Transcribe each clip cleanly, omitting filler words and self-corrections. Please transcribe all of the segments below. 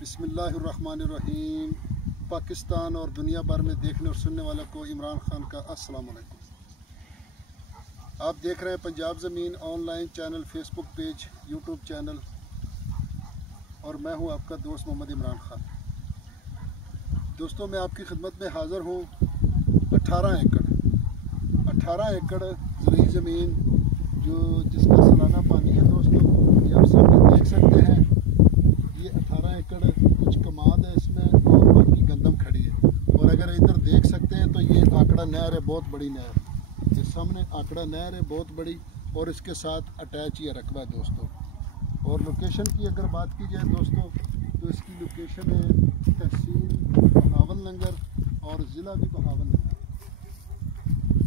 बिस्मिल्लाहिर्रहमानिर्रहीम। पाकिस्तान और दुनिया भर में देखने और सुनने वालों को इमरान खान का अस्सलाम वालेकुम। आप देख रहे हैं पंजाब ज़मीन online channel, Facebook page, YouTube channel, और मैं हूं आपका दोस्त मोहम्मद इमरान खान। दोस्तों, मैं आपकी खिदमत में हाज़िर हूं। 18 एकड़ ज़रूरी ज़मीन जिसका सालाना पानी है दोस्तों, ये आप सामने देख सकते हैं। ये 18 एकड़ कुछ कमाद है इसमें और बाकी गंदम खड़ी है। और अगर इधर देख सकते हैं तो ये आकड़ा नहर है, बहुत बड़ी नहर। ये सामने आकड़ा नहर है, बहुत बड़ी, और इसके साथ अटैच ये रकबा है दोस्तों। और लोकेशन की अगर बात की जाए दोस्तों, तो इसकी लोकेशन है तहसील बहावलनगर और ज़िला भी बहावलनगर।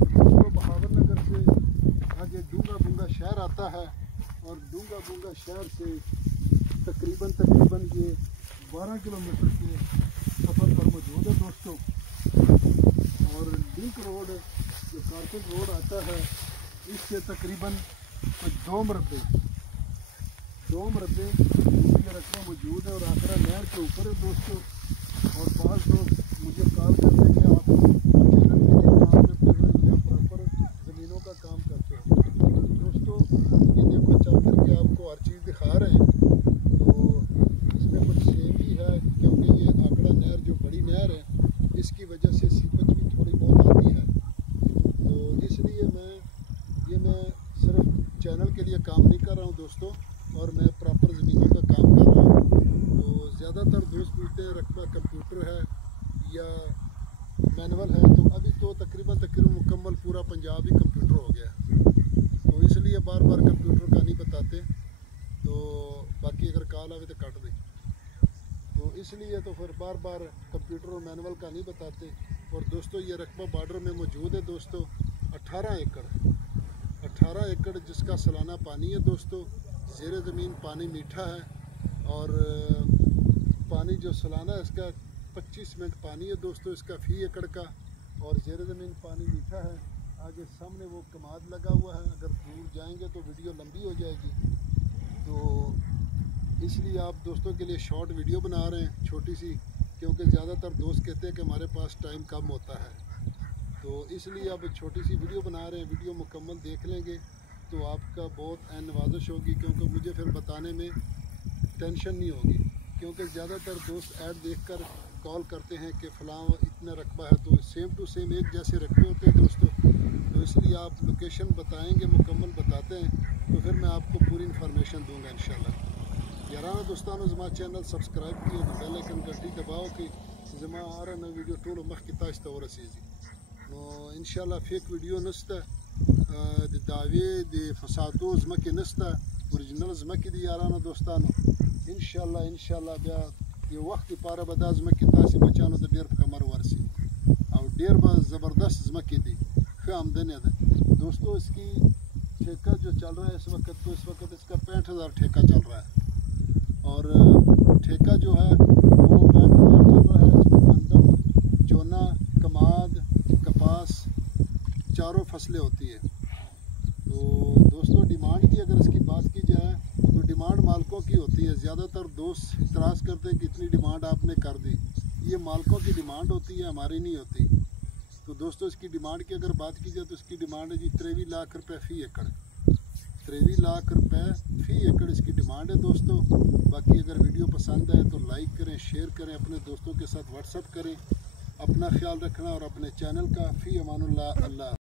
तो बहावलनगर से आगे डूंगा बुंगा शहर आता है, और डूंगा बुंगा शहर से तकरीबन ये 12 किलोमीटर के सफ़र पर मौजूद है दोस्तों। और लिंक रोड जो कारपेट रोड आता है, इससे तकरीबन कुछ 2 मरबे ये रकबा मौजूद है और आकड़ा नहर के ऊपर है दोस्तों। और बाज़ लोग मुझे कॉल करते हैं कि आप चैनल के लिए काम करते हैं या प्रॉपर ज़मीनों का काम करते हैं। दोस्तों, ये देखो चल करके आपको हर चीज़ दिखा रहे हैं। तो इसमें कुछ सेम ही है, क्योंकि ये आकड़ा नहर जो बड़ी नहर है, इसकी वजह से सीपच भी थोड़ी बहुत आती है। तो इसलिए मैं सिर्फ चैनल के लिए काम नहीं कर रहा हूँ दोस्तों, और मैं प्रॉपर ज़मीनों का काम कर रहा हूँ। तो ज़्यादातर दोस्त पूछते हैं रकबा कंप्यूटर है या मैनुअल है, तो अभी तो तकरीबन मुकम्मल पूरा पंजाब ही कंप्यूटर हो गया है। तो इसलिए बार बार कंप्यूटर का नहीं बताते। तो बाकी अगर कॉल आवे तो काट दें, तो इसलिए तो फिर बार बार कंप्यूटर और मैनुअल का नहीं बताते। और दोस्तों, ये रकबा बॉर्डर में मौजूद है दोस्तों। 18 एकड़ जिसका सालाना पानी है दोस्तों। ज़ेरे ज़मीन पानी मीठा है, और पानी जो सालाना है इसका 25 मिनट पानी है दोस्तों इसका फ़ी एकड़ का। और ज़ेरे ज़मीन पानी मीठा है। आगे सामने वो कमाद लगा हुआ है, अगर दूर जाएंगे तो वीडियो लंबी हो जाएगी। तो इसलिए आप दोस्तों के लिए शॉर्ट वीडियो बना रहे हैं, छोटी सी, क्योंकि ज़्यादातर दोस्त कहते हैं कि हमारे पास टाइम कम होता है। तो इसलिए अब छोटी सी वीडियो बना रहे हैं। वीडियो मुकम्मल देख लेंगे तो आपका बहुत नवाजिश होगी, क्योंकि मुझे फिर बताने में टेंशन नहीं होगी। क्योंकि ज़्यादातर दोस्त ऐड देखकर कॉल करते हैं कि फ़लाँ इतना रकबा है, तो सेम टू सेम एक जैसे रकबे होते हैं दोस्तों। तो इसलिए आप लोकेशन बताएंगे, मुकम्मल बताते हैं, तो फिर मैं आपको पूरी इन्फॉर्मेशन दूंगा इंशाल्लाह। याराना दोस्तानो, ज़मा चैनल सब्सक्राइब किए, बेल आइकन घंटी दबाओ कि ज़मा आ रहा नई वीडियो टूल मख की ताश तवर रसीजी। तो इंशाल्लाह फेक वीडियो नस्ता दावे दे फसादो ज़मके नस्ता, ओरिजिनल ज़मके दी याराना दोस्तानो। इंशाल्लाह बिया ये वक्त पारा बदा ज़मके तासी बचानो तो डेर कमर वर्सी और डेर बा ज़बरदस्त ज़मके दी ख आमदनी है दोस्तों। इसकी ठेका जो चल रहा है इस वक्त इसका 65,000 ठेका चल रहा है। और ठेका जो है वो 65,000 चल रहा है। इसमें गंदम, चोना, कमाद, कपास, चारों फसलें होती है। तो दोस्तों, डिमांड की अगर इसकी बात की जाए तो डिमांड मालिकों की होती है। ज़्यादातर दोस्त इतराज़ करते हैं कि इतनी डिमांड आपने कर दी। ये मालिकों की डिमांड होती है, हमारी नहीं होती। तो दोस्तों, इसकी डिमांड की अगर बात की जाए तो इसकी डिमांड है जी 23 लाख रुपये फ़ी एकड़। 23 लाख रुपये फ़ी एकड़ इसकी डिमांड है दोस्तों। बाकी अगर वीडियो पसंद आए तो लाइक करें, शेयर करें, अपने दोस्तों के साथ व्हाट्सअप करें। अपना ख्याल रखना और अपने चैनल का। फ़ी अमानुल्लाह। अल्लाह।